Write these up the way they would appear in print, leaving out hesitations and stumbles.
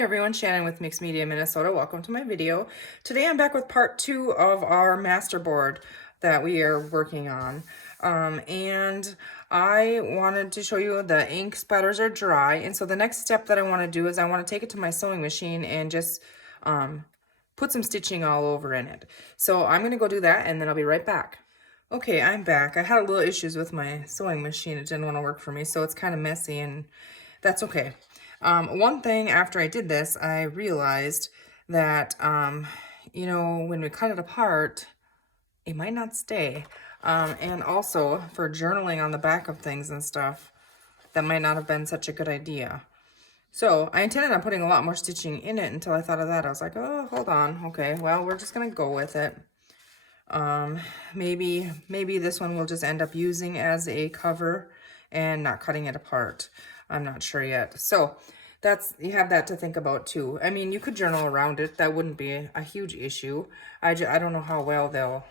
Hi everyone, Shannon with Mixed Media Minnesota. Welcome to my video. Today I'm back with part 2 of our masterboard that we are working on. And I wanted to show you the ink splatters are dry. And so the next step that I want to do is I want to take it to my sewing machine and just put some stitching all over in it. So I'm going to go do that and then I'll be right back. Okay, I'm back. I had a little issues with my sewing machine. It didn't want to work for me, so it's kind of messy and that's okay. One thing after I did this, I realized that, you know, when we cut it apart, it might not stay. And also for journaling on the back of things and stuff, that might not have been such a good idea. So I intended on putting a lot more stitching in it until I thought of that. I was like, oh, hold on. Okay, well, we're just going to go with it. Maybe this one we'll just end up using as a cover and not cutting it apart. I'm not sure yet. So you have that to think about too. I mean, you could journal around it. That wouldn't be a huge issue. I don't know how well they'll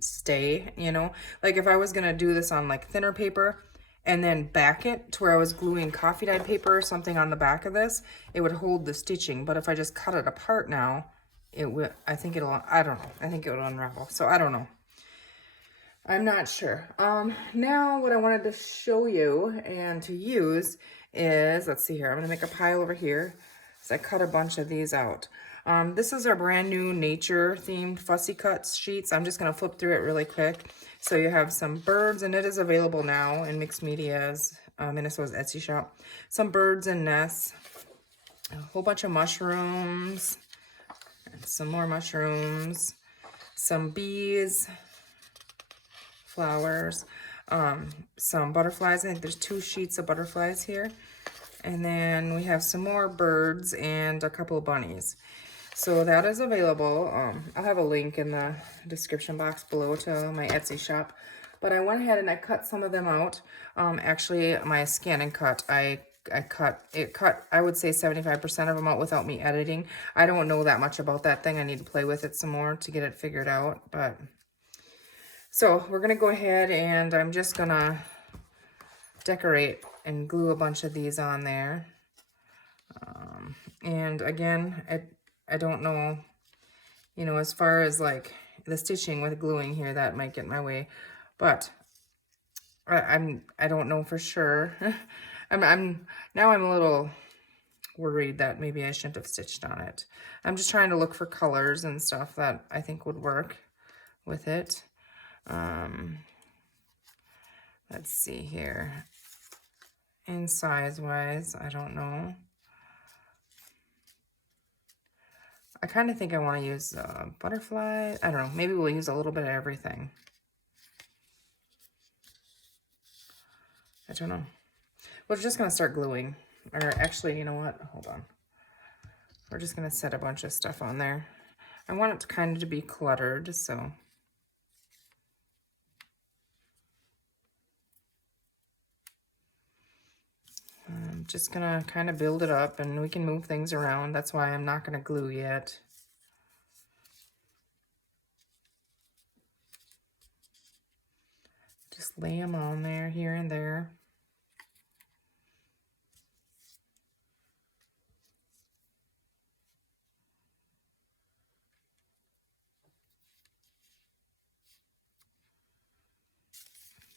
stay, you know? Like if I was going to do this on like thinner paper and then back it to where I was gluing coffee dyed paper or something on the back of this, it would hold the stitching. But if I just cut it apart now, it will, I think it'll, I don't know. I think it will unravel. So I don't know. I'm not sure. Now what I wanted to show you and to use is, let's see here. I'm going to make a pile over here. So I cut a bunch of these out. This is our brand new nature themed Fussy Cuts sheets. I'm just going to flip through it really quick. So you have some birds, and it is available now in Mixed Media's, Minnesota's Etsy shop. Some birds and nests, a whole bunch of mushrooms, and some more mushrooms, some bees, flowers, some butterflies. I think there's 2 sheets of butterflies here. And then we have some more birds and a couple of bunnies. So that is available. I'll have a link in the description box below to my Etsy shop. But I went ahead and I cut some of them out. Actually, my scan and cut, I cut, I would say 75% of them out without me editing. I don't know that much about that thing. I need to play with it some more to get it figured out. But so we're going to go ahead and I'm just going to decorate and glue a bunch of these on there. And again, I don't know, you know, as far as like the stitching with gluing here, that might get in my way, but I don't know for sure. Now I'm a little worried that maybe I shouldn't have stitched on it. I'm just trying to look for colors and stuff that I think would work with it. Let's see here. And size-wise, I don't know. I kind of think I want to use butterfly. I don't know. Maybe we'll use a little bit of everything. I don't know. We're just going to start gluing. Or actually, you know what? Hold on. We're just going to set a bunch of stuff on there. I want it to kind of to be cluttered, so... I'm just going to kind of build it up, and we can move things around. That's why I'm not going to glue yet. Just lay them on there, here and there.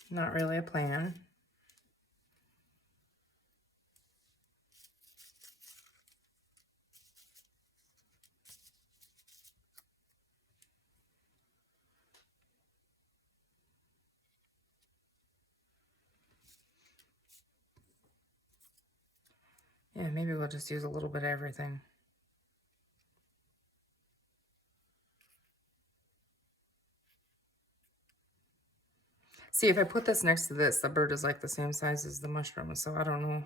Not really a plan. Yeah, maybe we'll just use a little bit of everything. See, if I put this next to this, the bird is like the same size as the mushroom, so I don't know,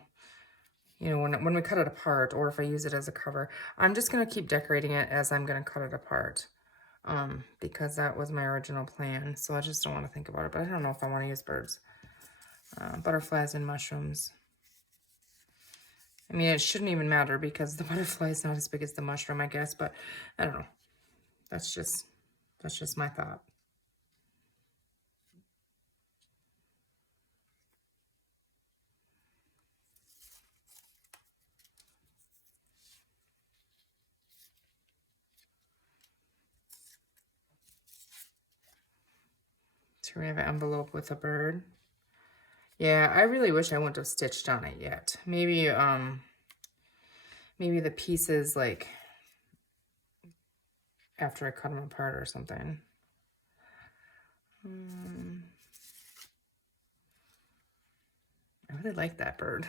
you know, when we cut it apart, or if I use it as a cover. I'm just going to keep decorating it as I'm going to cut it apart, because that was my original plan, so I just don't want to think about it, but I don't know if I want to use birds. Butterflies and mushrooms. I mean, it shouldn't even matter because the butterfly is not as big as the mushroom, I guess, but I don't know. That's just my thought. So we have an envelope with a bird. Yeah, I really wish I wouldn't have stitched on it yet. Maybe maybe the pieces like after I cut them apart or something. I really like that bird.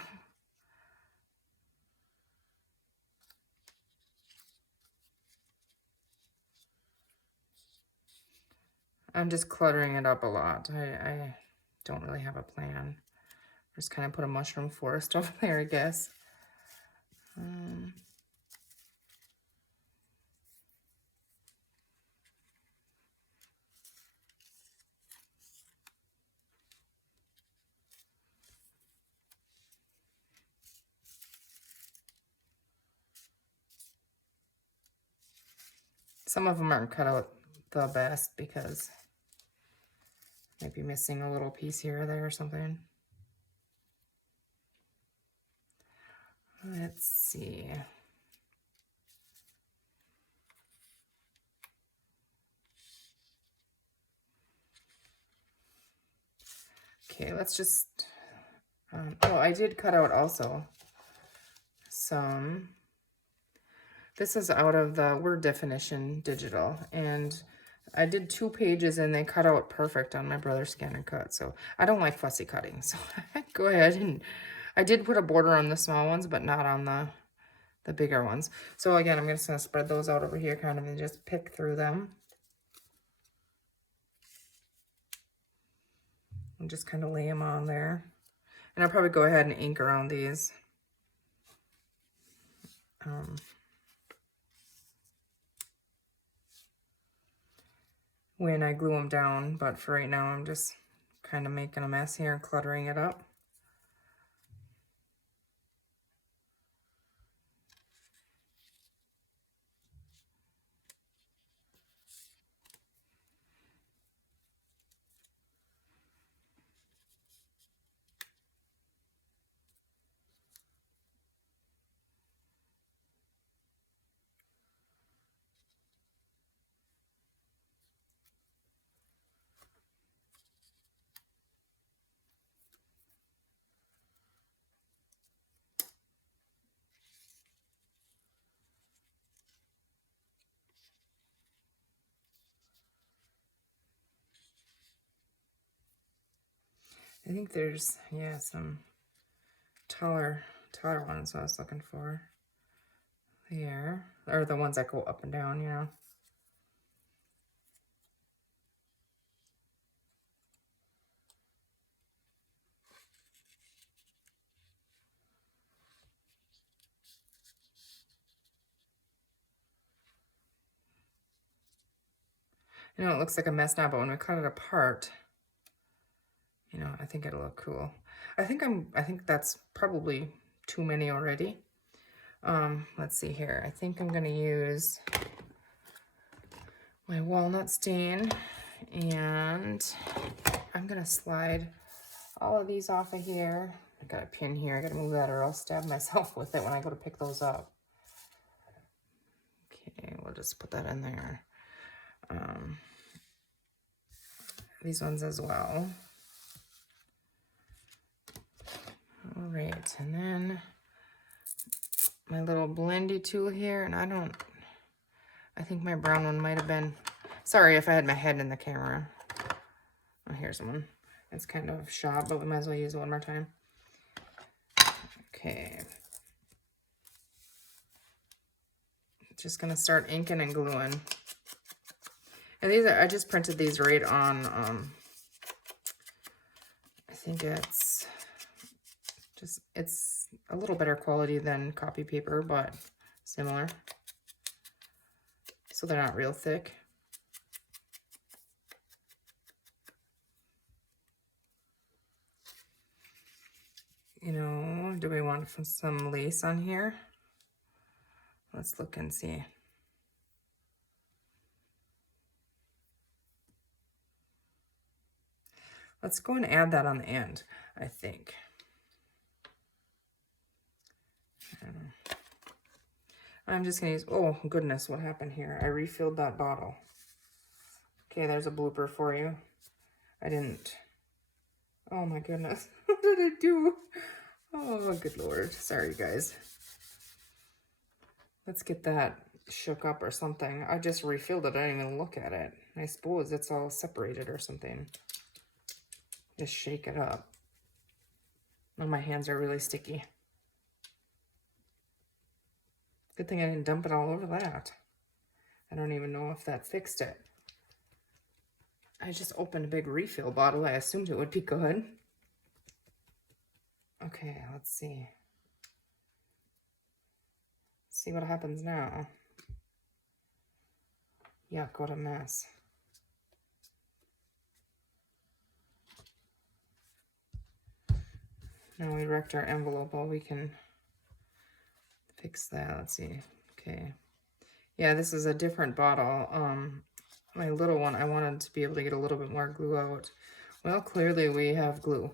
I'm just cluttering it up a lot. I don't really have a plan. Just kind of put a mushroom forest over there, I guess. Some of them aren't cut out the best because might be missing a little piece here or there or something. Let's see. Okay, let's just, oh, I did cut out also some, this is out of the word definition digital, and I did 2 pages and they cut out perfect on my brother's scan and cut. So I don't like fussy cutting, so go ahead, and I did put a border on the small ones, but not on the bigger ones. So again, I'm just gonna spread those out over here kind of and just pick through them. And just kind of lay them on there. And I'll probably go ahead and ink around these. When I glue them down, but for right now I'm just kind of making a mess here and cluttering it up. I think there's, yeah, some taller ones I was looking for. There, or the ones that go up and down, you know. I know it looks like a mess now, but when we cut it apart, you know, I think it'll look cool. I think that's probably too many already. Let's see here. I think I'm gonna use my walnut stain, and I'm gonna slide all of these off of here. I got a pin here. I gotta move that or I'll stab myself with it when I go to pick those up. Okay, we'll just put that in there. These ones as well. All right, and then my little blendy tool here, and I think my brown one might have been, sorry if I had my head in the camera. Oh, here's one. It's kind of shot, but we might as well use it one more time. Okay. Just gonna start inking and gluing. And these are, I just printed these right on, I think it's a little better quality than copy paper, but similar. So they're not real thick. You know, do we want some lace on here? Let's look and see. Let's go and add that on the end, I think. I'm just gonna use, oh goodness, what happened here? I refilled that bottle. Okay, there's a blooper for you. I didn't. Oh my goodness. What did I do? Oh, good Lord. Sorry, guys. Let's get that shook up or something. I just refilled it. I didn't even look at it. I suppose it's all separated or something. Just shake it up. Oh, my hands are really sticky. Good thing I didn't dump it all over that. I don't even know if that fixed it. I just opened a big refill bottle. I assumed it would be good. Okay, let's see. See what happens now. Yuck, what a mess. Now we wrecked our envelope. Well, we can fix that. Let's see. Okay. Yeah, this is a different bottle. My little one, I wanted to be able to get a little bit more glue out. Well, clearly we have glue.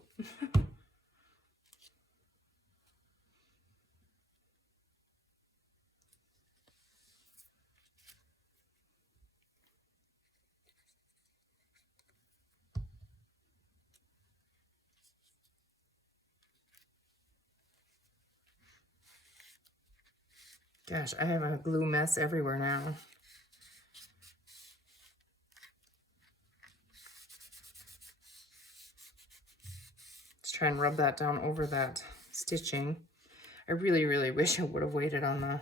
Gosh, I have a glue mess everywhere now. Let's try and rub that down over that stitching. I really, really wish I would have waited on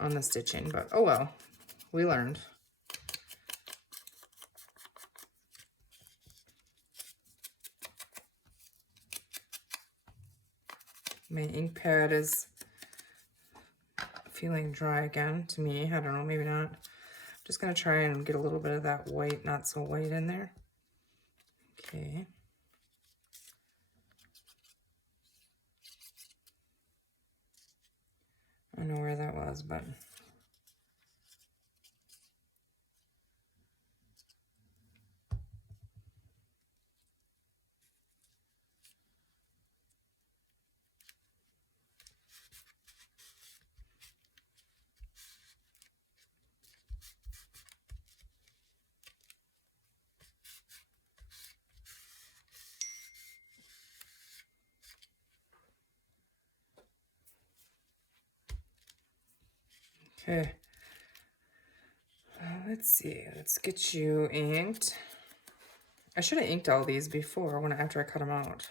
the stitching, but oh well, we learned. My ink pad is feeling dry again to me. I don't know, maybe not. Just gonna try and get a little bit of that white, not so white in there. Okay. I don't know where that was, but okay. Let's see. Let's get you inked. I should have inked all these before after I cut them out.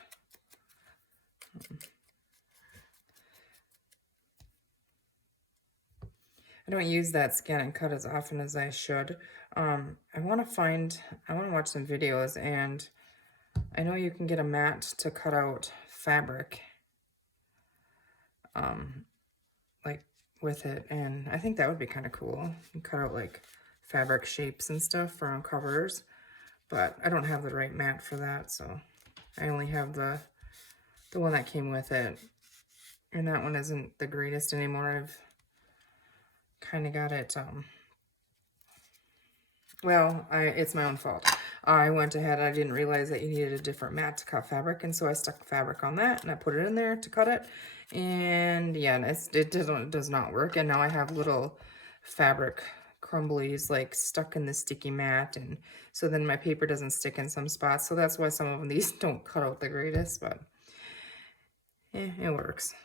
I don't use that scan and cut as often as I should. I want to watch some videos, and I know you can get a mat to cut out fabric, like with it, and I think that would be kind of cool. You can cut out like fabric shapes and stuff for covers, but I don't have the right mat for that, so I only have the one that came with it, and that one isn't the greatest anymore. I've kind of got it, well, it's my own fault. I went ahead, I didn't realize that you needed a different mat to cut fabric, and so I stuck fabric on that, and I put it in there to cut it, and yeah, it does not work, and now I have little fabric crumblies like stuck in the sticky mat, and so then my paper doesn't stick in some spots, so that's why some of these don't cut out the greatest, but it works.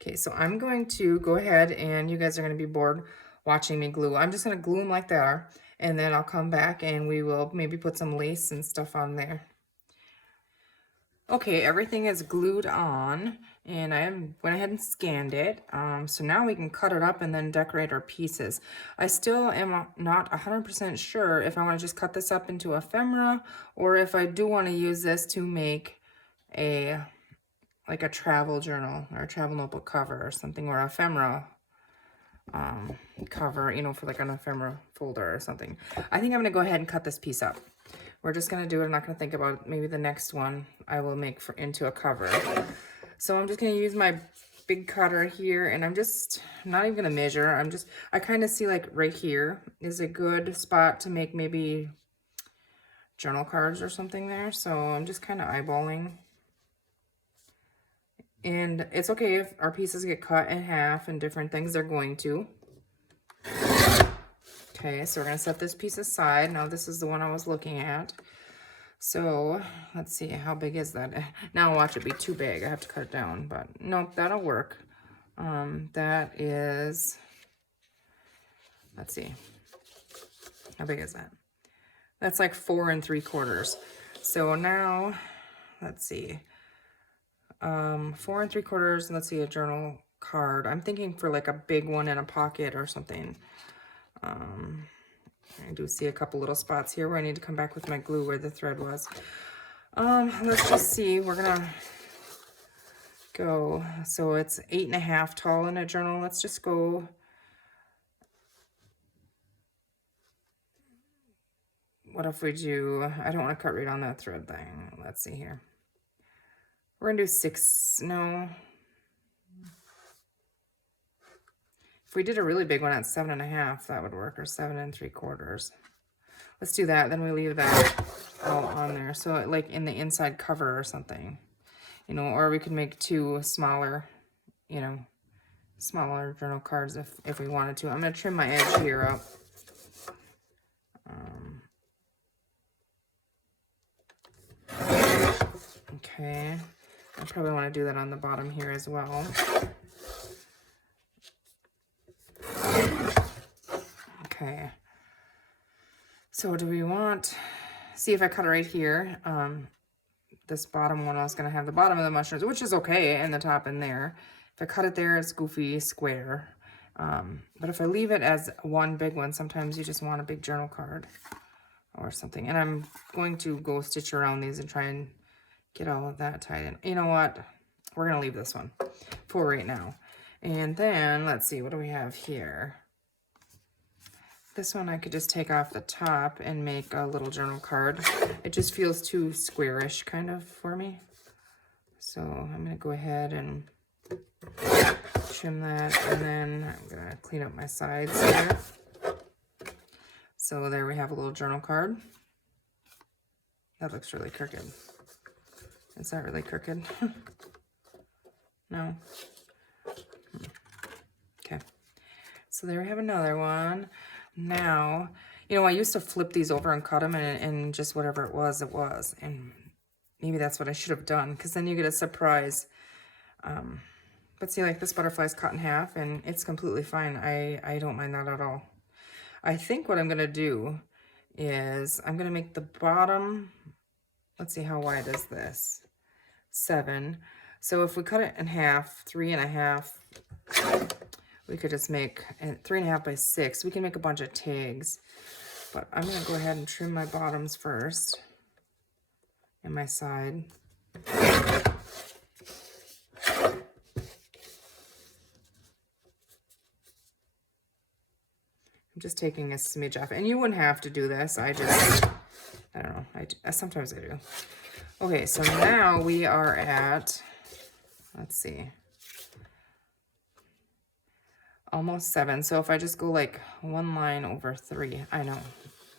Okay, so I'm going to go ahead, and you guys are going to be bored watching me glue. I'm just going to glue them like they are, and then I'll come back and we will maybe put some lace and stuff on there. Okay, everything is glued on, and I went ahead and scanned it. So now we can cut it up and then decorate our pieces. I still am not 100% sure if I want to just cut this up into ephemera, or if I do want to use this to make like a travel journal or a travel notebook cover or something, or ephemera cover, you know, for like an ephemera folder or something. I think I'm going to go ahead and cut this piece up. We're just going to do it. I'm not going to think about it. Maybe the next one I will make into a cover. So I'm just going to use my big cutter here, and I'm just not even going to measure. I kind of see like right here is a good spot to make maybe journal cards or something there. So I'm just kind of eyeballing. And it's okay if our pieces get cut in half and different things, they're going to. Okay, so we're gonna set this piece aside. Now this is the one I was looking at. So let's see, how big is that? Now watch it be too big. I have to cut it down, but nope, that'll work. That is, let's see, how big is that? That's like 4 3/4. So now, let's see, 4 3/4, let's see, a journal card. I'm thinking for like a big one in a pocket or something. I do see a couple little spots here where I need to come back with my glue where the thread was. Let's just see, we're gonna go, so it's 8.5 tall in a journal. Let's just go, what if we do, I don't want to cut right on that thread thing. Let's see here. We're gonna do 6, no. If we did a really big one at 7.5, that would work, or 7 3/4. Let's do that, then we leave that all on there. So like in the inside cover or something, you know, or we could make 2 smaller, you know, smaller journal cards if we wanted to. I'm gonna trim my edge here up. Okay, I probably want to do that on the bottom here as well. Okay, so do we want, see if I cut it right here, this bottom one, I was going to have the bottom of the mushrooms, which is okay, and the top in there. If I cut it there, it's goofy square. But if I leave it as one big one, sometimes you just want a big journal card or something. And I'm going to go stitch around these and try and get all of that tied in. You know what? We're going to leave this one for right now. And then, let's see, what do we have here? This one I could just take off the top and make a little journal card. It just feels too squarish kind of for me. So I'm going to go ahead and trim that, and then I'm going to clean up my sides here. So there we have a little journal card. That looks really crooked. Is that really crooked? No. Okay. So there we have another one. Now, you know, I used to flip these over and cut them, and just whatever it was, and maybe that's what I should have done, because then you get a surprise. But see, like this butterfly's cut in half, and it's completely fine. I don't mind that at all. I think what I'm going to do is I'm going to make the bottom, let's see, how wide is this? 7. So if we cut it in half, 3.5, we could just make 3.5 by 6. We can make a bunch of tags, but I'm going to go ahead and trim my bottoms first and my side. I'm just taking a smidge off, and you wouldn't have to do this. I don't know. Sometimes I do. Okay, so now we are at, let's see, almost 7. So if I just go like 1 line over 3, I know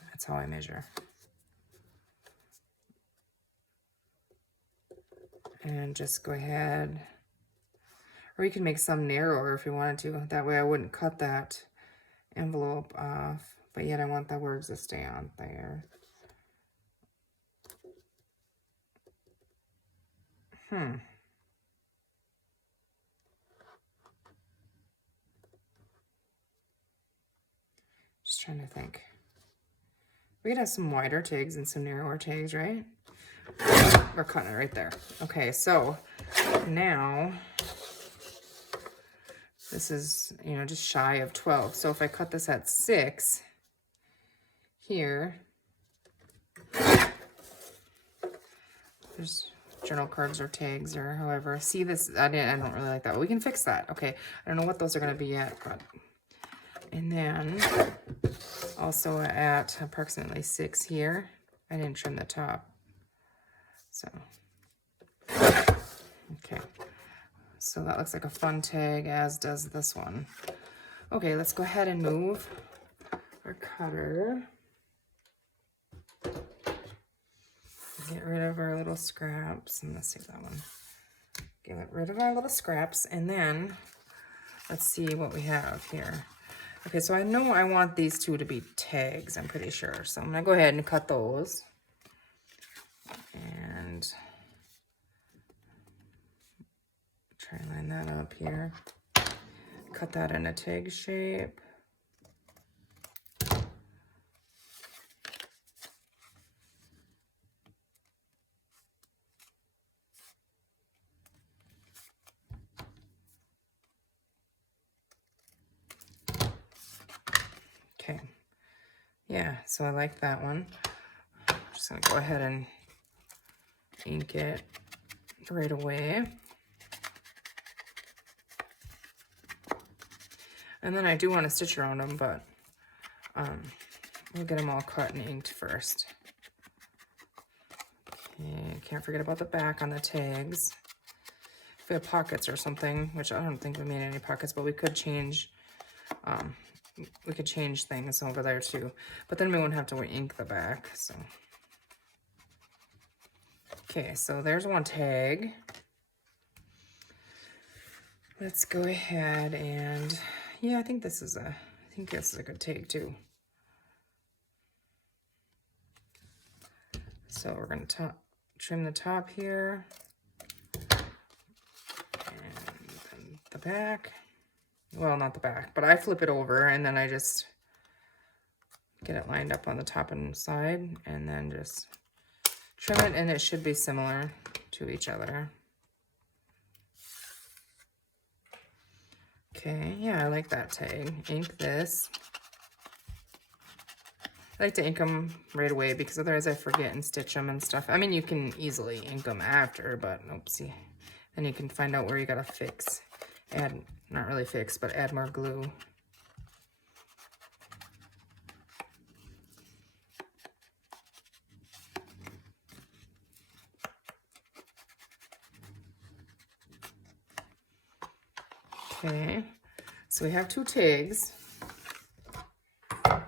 that's how I measure. And just go ahead, or you can make some narrower if you wanted to. That way I wouldn't cut that envelope off, but yet I want the words to stay on there. Just trying to think. We could have some wider tags and some narrower tags, right? We're cutting it right there. Okay, so now this is, you know, just shy of 12. So if I cut this at 6 here, there's journal cards or tags or however. See this, I don't really like that. We can fix that. Okay, I don't know what those are going to be yet, but, and then also at approximately 6 here, I didn't trim the top. So, okay. So that looks like a fun tag, as does this one. Okay, let's go ahead and move our cutter. Get rid of our little scraps. And let's see that one. Get rid of our little scraps, and then let's see what we have here. Okay, so I know I want these two to be tags, I'm pretty sure. So I'm gonna go ahead and cut those. And try and line that up here. Cut that in a tag shape. Okay, yeah, so I like that one. Just gonna go ahead and ink it right away. And then I do want to stitch around them, but we'll get them all cut and inked first. Okay, can't forget about the back on the tags. If we have pockets or something, which I don't think we made any pockets, but we could change things over there too. But then we won't have to ink the back, so. Okay, so there's one tag. Let's go ahead and, yeah, I think this is a good tag too. So we're gonna trim the top here, and then the back. Well, not the back, but I flip it over and then I just get it lined up on the top and side, and then just trim it, and it should be similar to each other. Okay, yeah, I like that tag. Ink this. I like to ink them right away because otherwise I forget and stitch them and stuff. I mean, you can easily ink them after, but oopsie. Then you can find out where you gotta fix. Add, not really fix, but add more glue. Okay, so we have two tags. I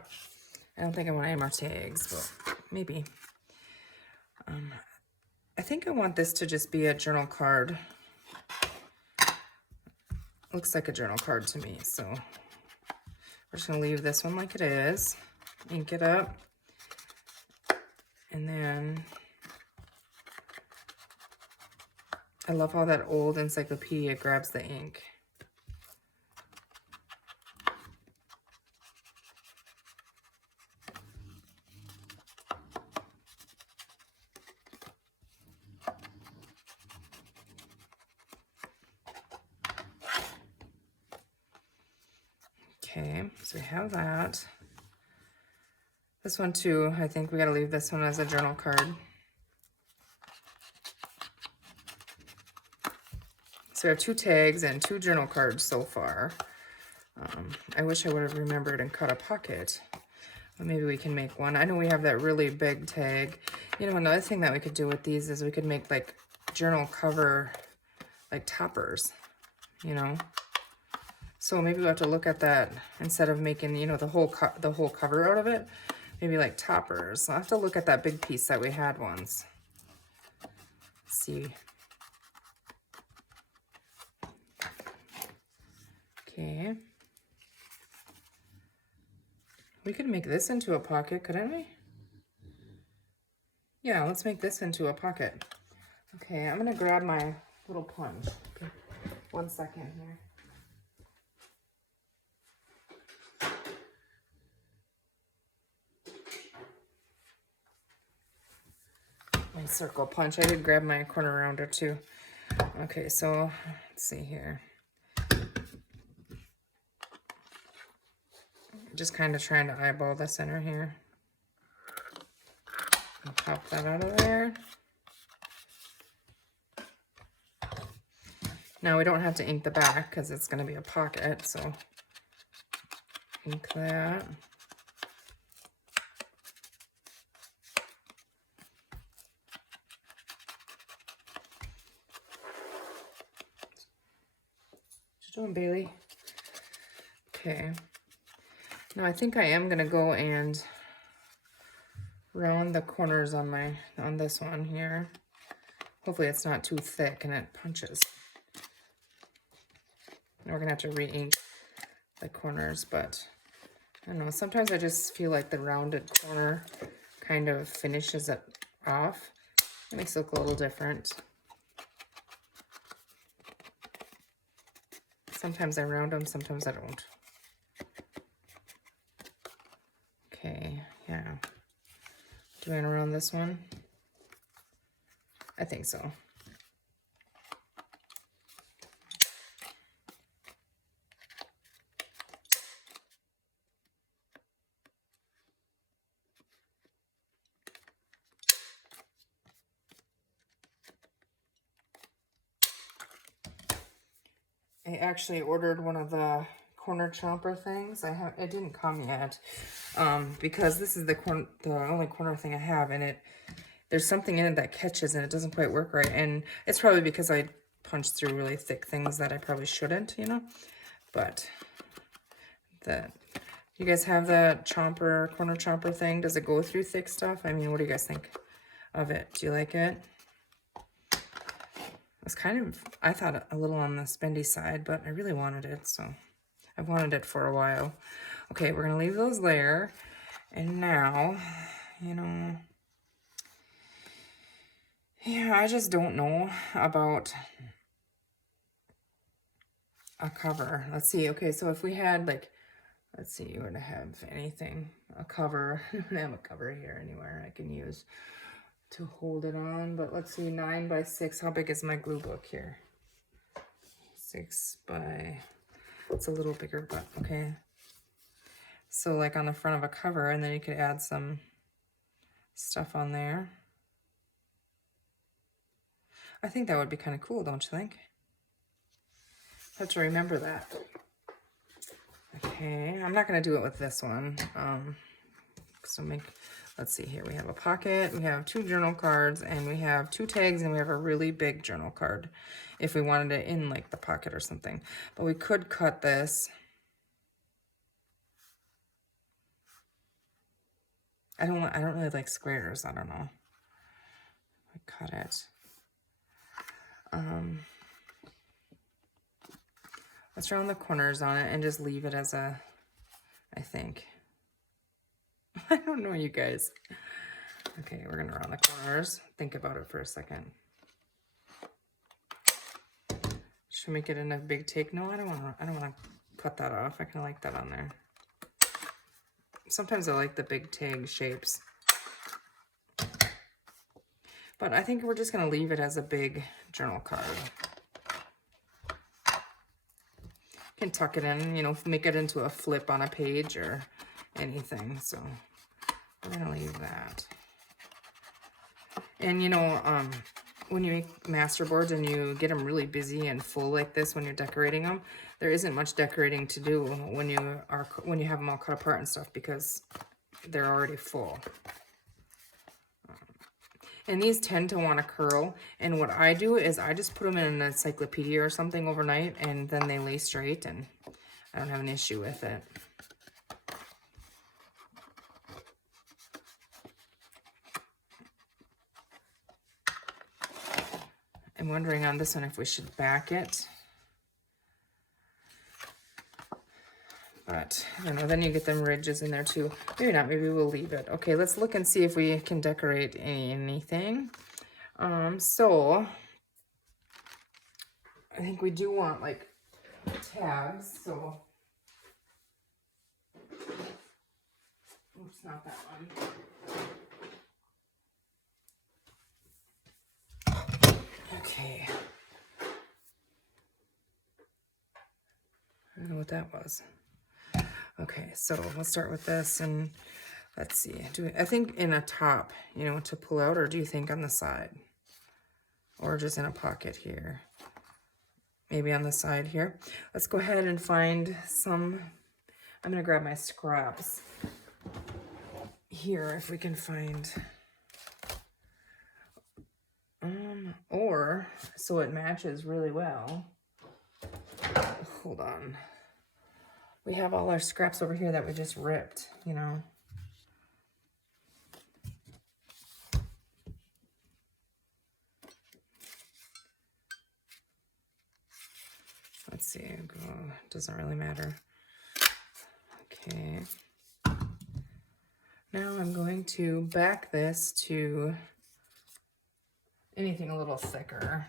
don't think I want any more tags, but maybe. I think I want this to just be a journal card. Looks like a journal card to me, so we're just gonna leave this one like it is, ink it up, and then I love how that old encyclopedia grabs the ink. Okay, so we have that. This one too, I think we gotta leave this one as a journal card. So we have two tags and two journal cards so far. I wish I would have remembered and cut a pocket. But maybe we can make one. I know we have that really big tag. You know, another thing that we could do with these is we could make like journal cover, like toppers, you know. So maybe we'll have to look at that instead of making, you know, the whole cover out of it. Maybe like toppers. I'll have to look at that big piece that we had once. See. Okay. We could make this into a pocket, couldn't we? Yeah, let's make this into a pocket. Okay, I'm gonna grab my little punch. Okay. 1 second here. My circle punch. I did grab my corner rounder too. Okay, so let's see here. Just kind of trying to eyeball the center here. And pop that out of there. Now we don't have to ink the back because it's going to be a pocket, so ink that. What you doing, Bailey? Okay. Now I think I am going to go and round the corners on this one here. Hopefully it's not too thick and it punches. We're going to have to re-ink the corners, but I don't know, sometimes I just feel like the rounded corner kind of finishes it off. It makes it look a little different. Sometimes I round them, sometimes I don't. Okay, yeah. Do you want to round this one? I think so. I actually ordered one of the corner chomper things. It didn't come yet, because this is the only corner thing I have, and there's something in it that catches and it doesn't quite work right. And it's probably because I punched through really thick things that I probably shouldn't, you know. But you guys have the corner chomper thing? Does it go through thick stuff? I mean, what do you guys think of it? Do you like it? It's kind of, I thought, a little on the spendy side, but I really wanted it, so I've wanted it for a while. Okay, we're gonna leave those there. And now, you know, yeah, I just don't know about a cover. Let's see. Okay, so if we had, like, let's see, you would have anything, a cover. I don't have a cover here anywhere I can use to hold it on, but let's see, 9 by 6. How big is my glue book here? 6 by, it's a little bigger, but okay. So like on the front of a cover, and then you could add some stuff on there. I think that would be kind of cool, don't you think? Have to remember that. Okay, I'm not gonna do it with this one. Let's see here, we have a pocket, we have 2 journal cards, and we have 2 tags, and we have a really big journal card if we wanted it in like the pocket or something. But we could cut this. I don't really like squares, I don't know. I cut it. Let's round the corners on it and just leave it as a, I think. I don't know, you guys. Okay, we're gonna round the corners. Think about it for a second. Should we make it in a big take? No, I don't wanna cut that off. I kinda like that on there. Sometimes I like the big tag shapes. But I think we're just gonna leave it as a big journal card. You can tuck it in, you know, make it into a flip on a page or anything. So we're gonna leave that. And you know, when you make masterboards and you get them really busy and full like this when you're decorating them, there isn't much decorating to do when you have them all cut apart and stuff, because they're already full. And these tend to want to curl, and what I do is I just put them in an encyclopedia or something overnight, and then they lay straight, and I don't have an issue with it. I'm wondering on this one if we should back it. But, I don't know, then you get them ridges in there too. Maybe not, maybe we'll leave it. Okay, let's look and see if we can decorate anything. So, I think we do want, like, tabs, so. Oops, not that one. Okay. I don't know what that was. Okay, so let's start with this, and let's see. I think in a top, you know, to pull out, or do you think on the side? Or just in a pocket here? Maybe on the side here. Let's go ahead and find some. I'm gonna grab my scraps here if we can find. Or so it matches really well. Hold on. We have all our scraps over here that we just ripped, you know. Let's see, doesn't really matter. Okay, Now I'm going to back this to anything a little thicker.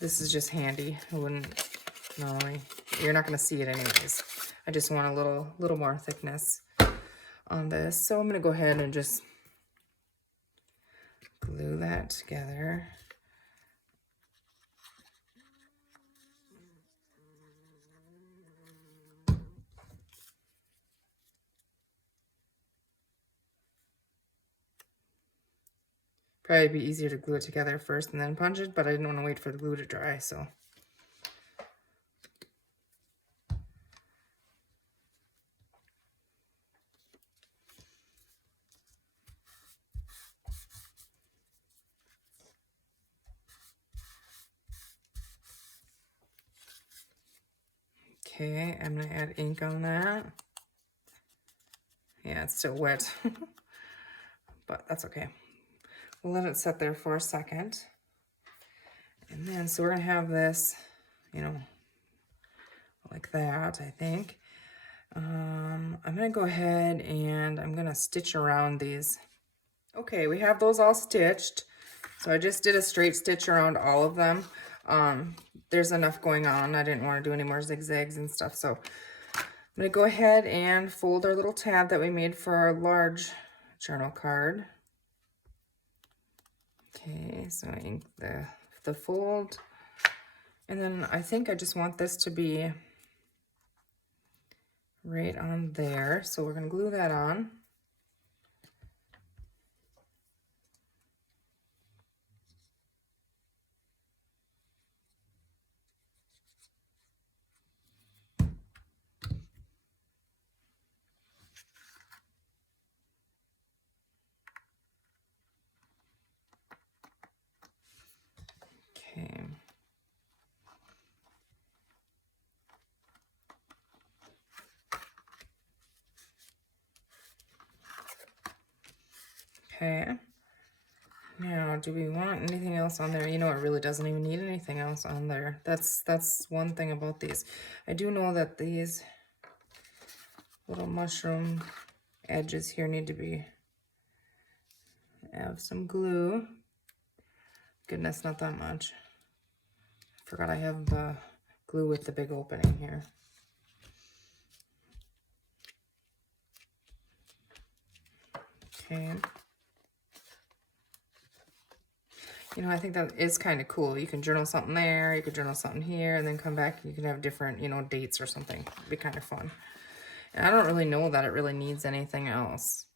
This is just handy. I wouldn't normally, you're not going to see it anyways. I just want a little more thickness on this. So I'm going to go ahead and just glue that together. Probably be easier to glue it together first and then punch it, but I didn't want to wait for the glue to dry, so. Okay, I'm gonna add ink on that. Yeah, it's still wet, but that's okay. We'll let it sit there for a second. And then, so we're gonna have this, you know, like that, I think. I'm gonna go ahead and I'm gonna stitch around these. Okay, we have those all stitched. So I just did a straight stitch around all of them. There's enough going on. I didn't want to do any more zigzags and stuff. So I'm gonna go ahead and fold our little tab that we made for our large journal card. Okay, so I ink the fold. And then I think I just want this to be right on there. So we're gonna glue that on. Okay. Okay. Now, do we want anything else on there? You know, it really doesn't even need anything else on there. That's one thing about these. I do know that these little mushroom edges here need to have some glue. Goodness, not that much. Forgot I have the glue with the big opening here. Okay. You know, I think that is kind of cool. You can journal something there, you could journal something here, and then come back and you can have different, you know, dates or something. It'd be kind of fun. And I don't really know that it really needs anything else.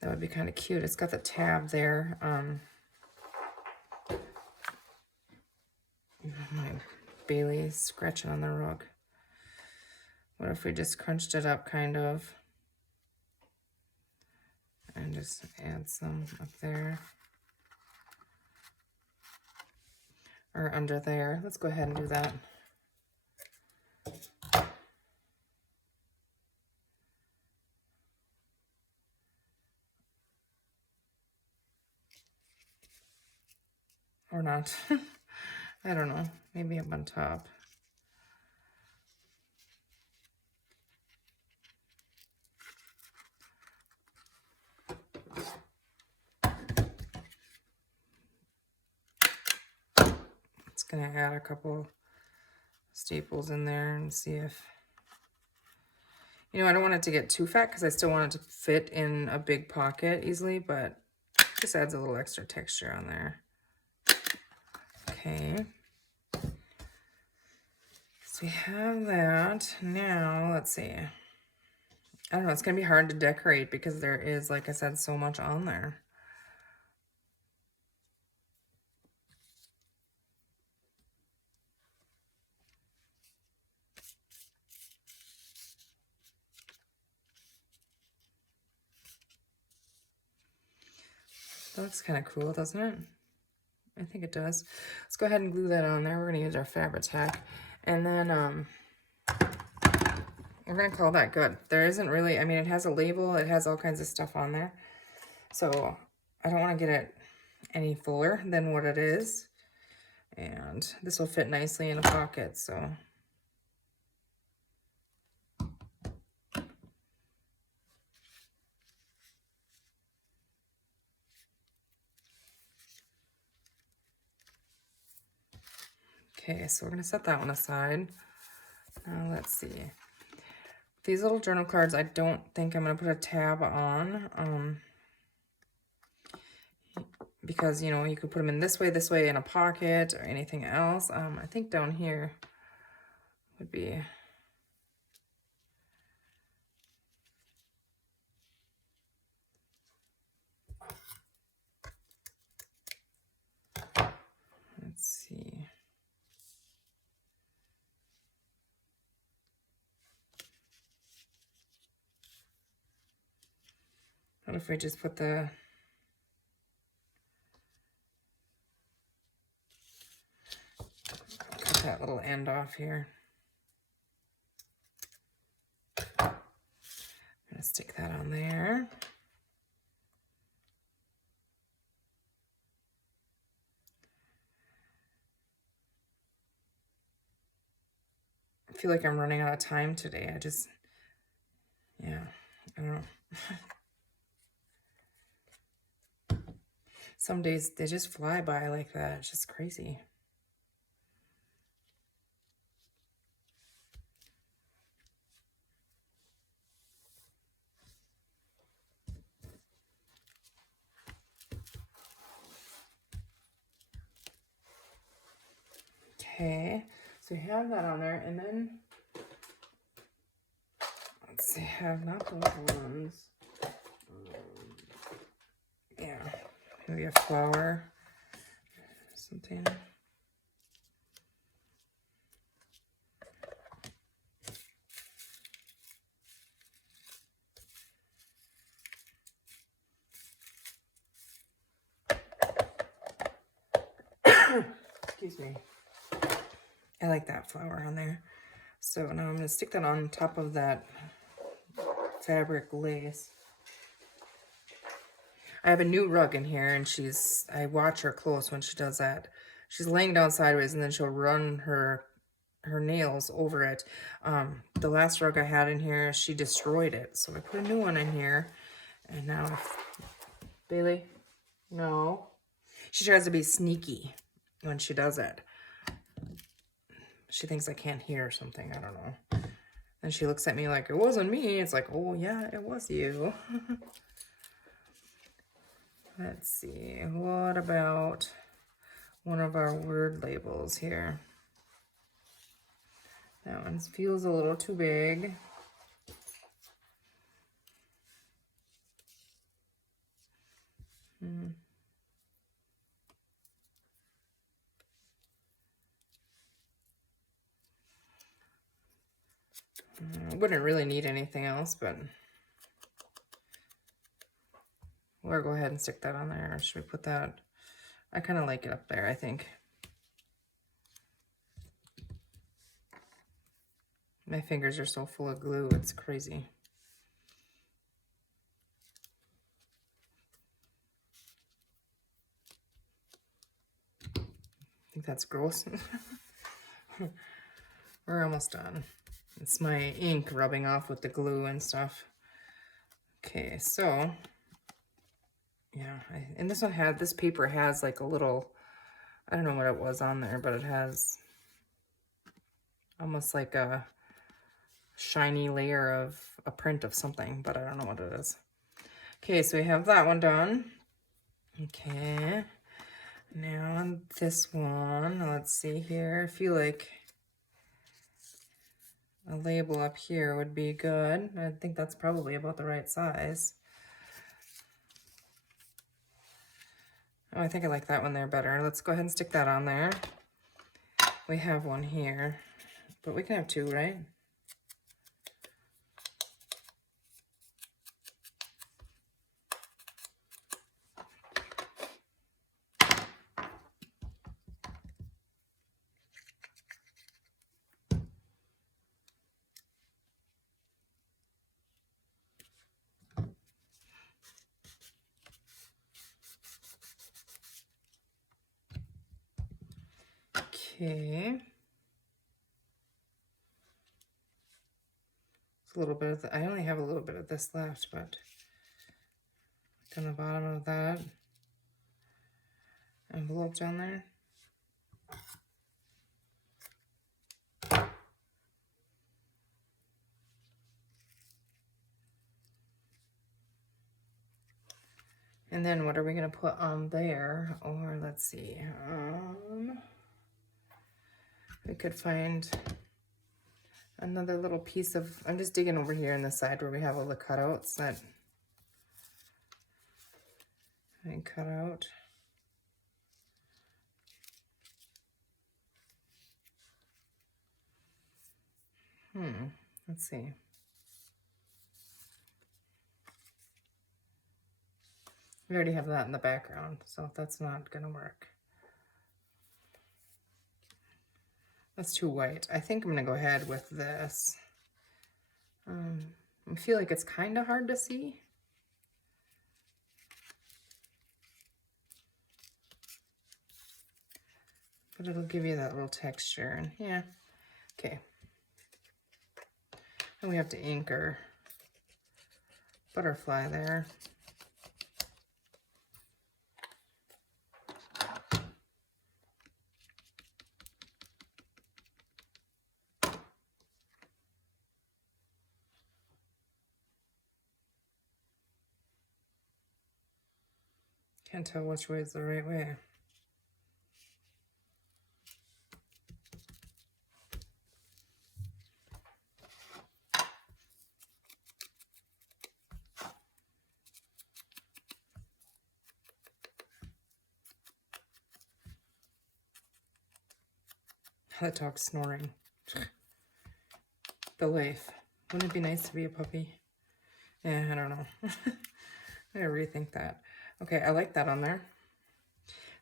That would be kind of cute. It's got the tab there. My Bailey's scratching on the rug. What if we just crunched it up kind of? And just add some up there. Or under there. Let's go ahead and do that. Or not. I don't know. Maybe up on top. It's going to add a couple staples in there and see if... You know, I don't want it to get too fat because I still want it to fit in a big pocket easily, but just adds a little extra texture on there. Okay. So we have that. Now, let's see. I don't know, it's going to be hard to decorate because there is, like I said, so much on there. That looks kind of cool, doesn't it? I think it does. Let's go ahead and glue that on there. We're gonna use our fabric tack. And then we're gonna call that good. There isn't really, I mean, it has a label, it has all kinds of stuff on there. So I don't wanna get it any fuller than what it is. And this will fit nicely in a pocket, so. Okay, so we're gonna set that one aside. Now let's see. These little journal cards, I don't think I'm gonna put a tab on, because, you know, you could put them in this way in a pocket or anything else. I think down here would be, let's see. What if we just put the, cut that little end off here. I'm gonna stick that on there. I feel like I'm running out of time today. Yeah, I don't know. Some days they just fly by like that. It's just crazy. Okay, so we have that on there, and then let's see, have not those ones. Yeah, maybe a flower, something. Excuse me. I like that flower on there. So now I'm going to stick that on top of that fabric lace. I have a new rug in here, and I watch her close when she does that. She's laying down sideways, and then she'll run her nails over it. The last rug I had in here, she destroyed it. So I put a new one in here, and now, Bailey, no. She tries to be sneaky when she does it. She thinks I can't hear or something, I don't know. And she looks at me like, it wasn't me. It's like, oh yeah, it was you. Let's see, what about one of our word labels here? That one feels a little too big. I wouldn't really need anything else, but we'll go ahead and stick that on there. Or should we put that? I kind of like it up there, I think. My fingers are so full of glue, it's crazy. I think that's gross. We're almost done. It's my ink rubbing off with the glue and stuff. Okay, so yeah, and this paper has like a little, I don't know what it was on there, but it has almost like a shiny layer of a print of something, but I don't know what it is. Okay, so we have that one done. Okay, now on this one, let's see here. I feel like a label up here would be good. I think that's probably about the right size. Oh, I think I like that one there better. Let's go ahead and stick that on there. We have one here, but we can have two, right? Okay. It's a little bit of I only have a little bit of this left, but on the bottom of that envelope down there. And then what are we going to put on there? Or let's see. We could find another little piece of, I'm just digging over here in the side where we have all the cutouts that I cut out. Let's see. We already have that in the background, so that's not gonna work. That's too white. I think I'm gonna go ahead with this. I feel like it's kind of hard to see. But it'll give you that little texture, and yeah, okay. And we have to ink our butterfly there. Can't tell which way is the right way. That dog's snoring. The life. Wouldn't it be nice to be a puppy? Yeah, I don't know. I gotta rethink that. Okay, I like that on there.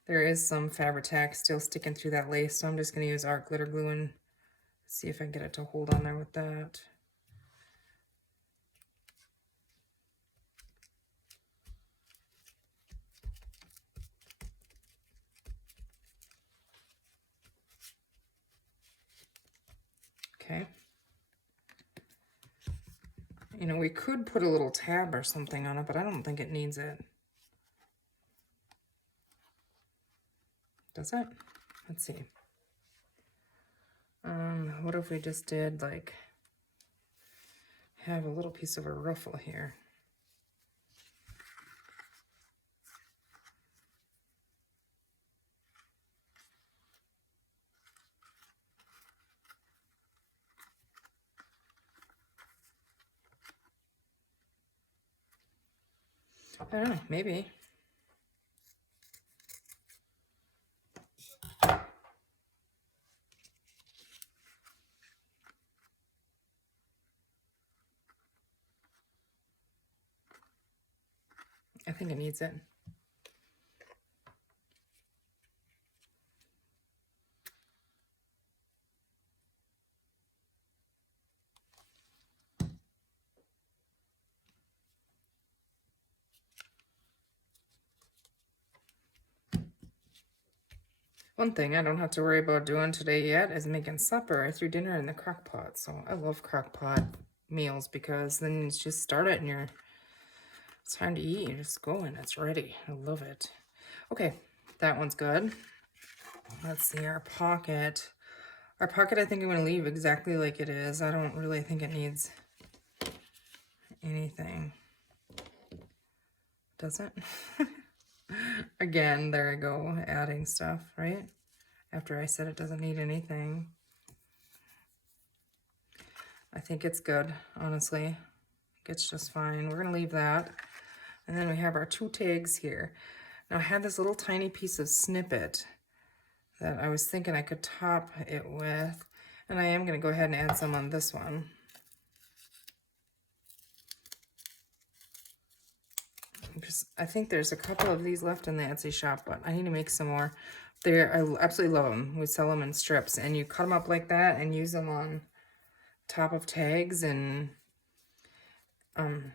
There is some Fabri-Tac still sticking through that lace, so I'm just gonna use art glitter glue and see if I can get it to hold on there with that. Okay. You know, we could put a little tab or something on it, but I don't think it needs it. Does it? Let's see. What if we just did, like, have a little piece of a ruffle here? I don't know, maybe. I think it needs it. One thing I don't have to worry about doing today yet is making supper. I threw dinner in the crock pot, so I love crock pot meals because then you just start it and it's time to eat. You just go and it's ready. I love it. Okay, that one's good. Let's see, our pocket. Our pocket I think I'm going to leave exactly like it is. I don't really think it needs anything. Doesn't? Again, there I go, adding stuff, right? After I said it doesn't need anything. I think it's good, honestly. I think it's just fine. We're going to leave that. And then we have our two tags here. Now I had this little tiny piece of snippet that I was thinking I could top it with. And I am going to go ahead and add some on this one. I think there's a couple of these left in the Etsy shop, but I need to make some more. I absolutely love them. We sell them in strips, and you cut them up like that and use them on top of tags and on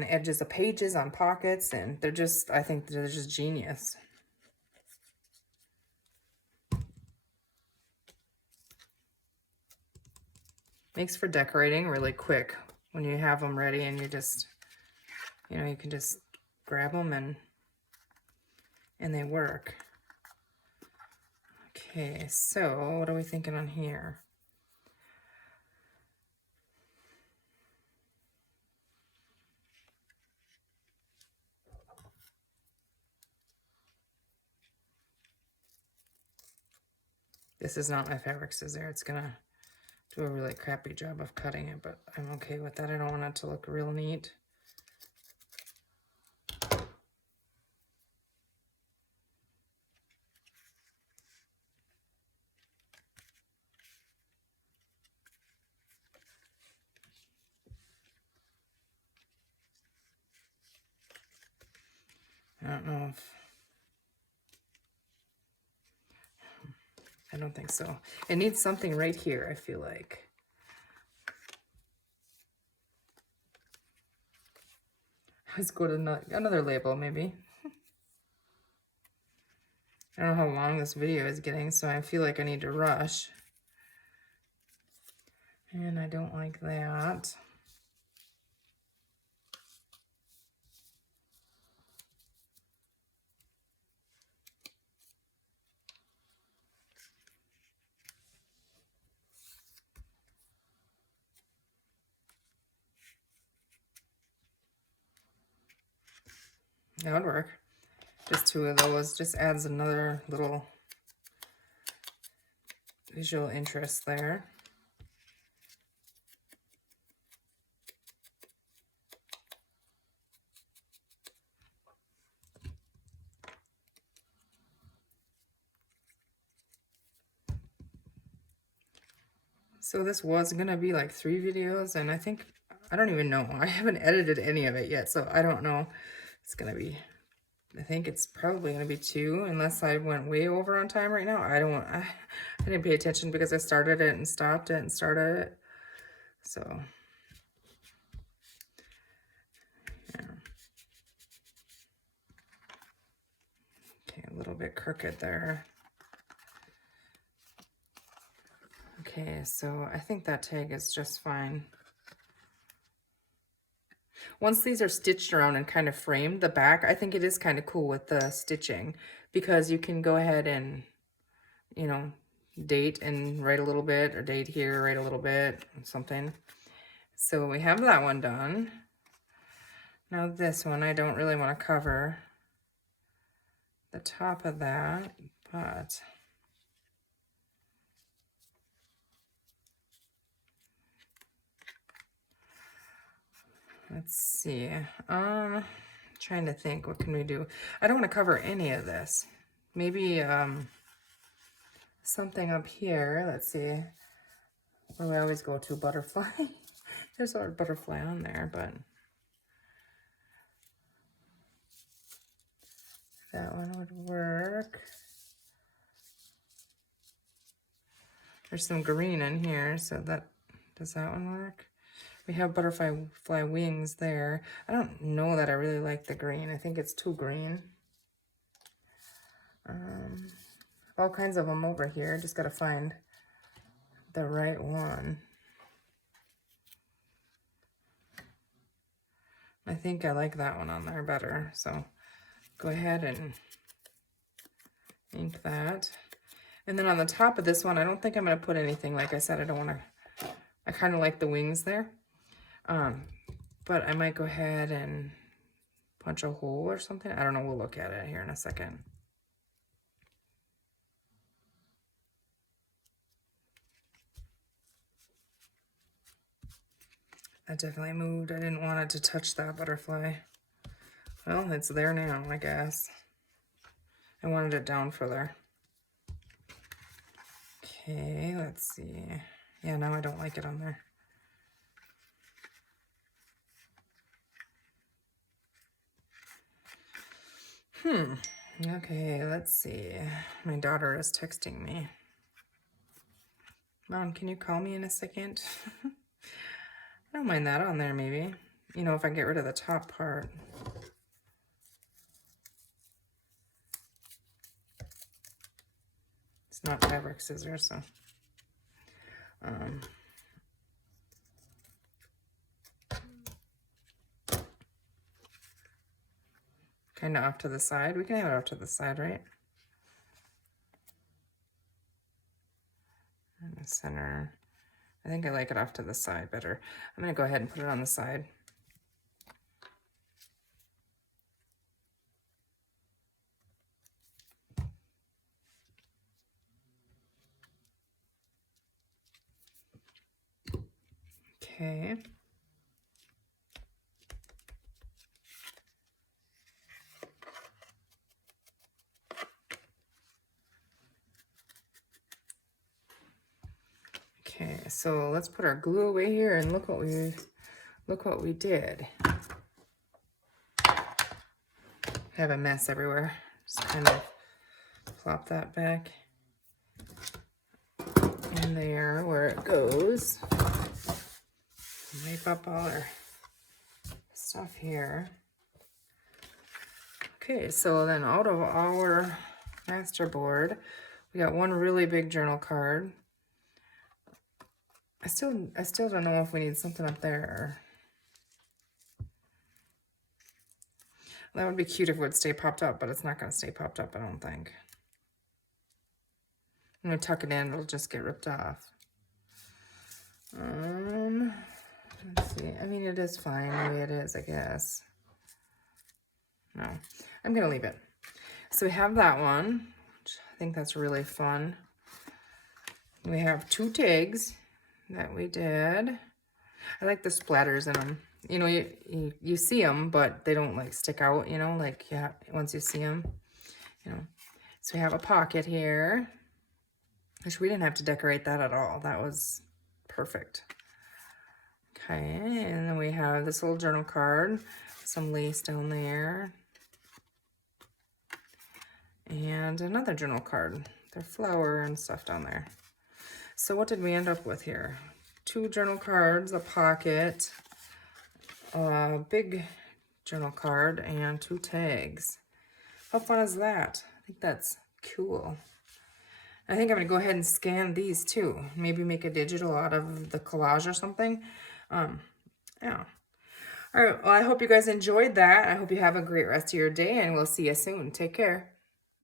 the edges of pages, on pockets, and they're just, I think they're just genius. Makes for decorating really quick when you have them ready and you just, you know, you can just grab them and they work. Okay, so what are we thinking on here? This is not my fabric scissor. It's gonna do a really crappy job of cutting it, but I'm okay with that. I don't want it to look real neat. I don't know if, I don't think so. It needs something right here, I feel like. Let's go to another label, maybe. I don't know how long this video is getting, so I feel like I need to rush. And I don't like that. That would work. Just two of those just adds another little visual interest there. So this was gonna be like 3 videos, and I think, I don't even know. I haven't edited any of it yet, so I don't know. It's gonna be, I think it's probably gonna be 2, unless I went way over on time right now. I didn't pay attention because I started it and stopped it and started it. So, yeah. Okay, a little bit crooked there. Okay, so I think that tag is just fine. Once these are stitched around and kind of framed, the back, I think it is kind of cool with the stitching, because you can go ahead and, you know, date and write a little bit, or date here, write a little bit, something. So we have that one done. Now this one, I don't really want to cover the top of that, but let's see. Trying to think, what can we do? I don't want to cover any of this. Maybe something up here. Let's see. Where we always go to, butterfly. There's our butterfly on there, but that one would work. There's some green in here, so that, does that one work? We have butterfly wings there. I don't know that I really like the green. I think it's too green. All kinds of them over here. Just gotta find the right one. I think I like that one on there better. So go ahead and ink that. And then on the top of this one, I don't think I'm gonna put anything. Like I said, I don't wanna, I kind of like the wings there. But I might go ahead and punch a hole or something. I don't know, we'll look at it here in a second. That definitely moved. I didn't want it to touch that butterfly. Well, it's there now, I guess. I wanted it down further. Okay, let's see. Yeah, now I don't like it on there. Okay, let's see. My daughter is texting me. Mom, can you call me in a second? I don't mind that on there, maybe. You know, if I get rid of the top part. It's not fabric scissors, so. kind of off to the side. We can have it off to the side, right? In the center. I think I like it off to the side better. I'm going to go ahead and put it on the side. Okay. Okay, so let's put our glue away here and look what we did. Have a mess everywhere. Just kind of plop that back in there where it goes. Wipe up all our stuff here. Okay, so then out of our master board, we got one really big journal card. I still don't know if we need something up there. That would be cute if it would stay popped up, but it's not going to stay popped up, I don't think. I'm going to tuck it in, it'll just get ripped off. Let's see. I mean, it is fine the way it is, I guess. No, I'm going to leave it. So we have that one, which I think that's really fun. We have 2 tags that we did. I like the splatters in them. You know, you see them, but they don't like stick out, you know, like once you see them, you know. So we have a pocket here, which we didn't have to decorate that at all. That was perfect. Okay, and then we have this little journal card, some lace down there, and another journal card. There's flower and stuff down there. So what did we end up with here? 2 journal cards, a pocket, a big journal card, and 2 tags. How fun is that? I think that's cool. I think I'm going to go ahead and scan these too. Maybe make a digital out of the collage or something. Yeah. All right, well, I hope you guys enjoyed that. I hope you have a great rest of your day, and we'll see you soon. Take care.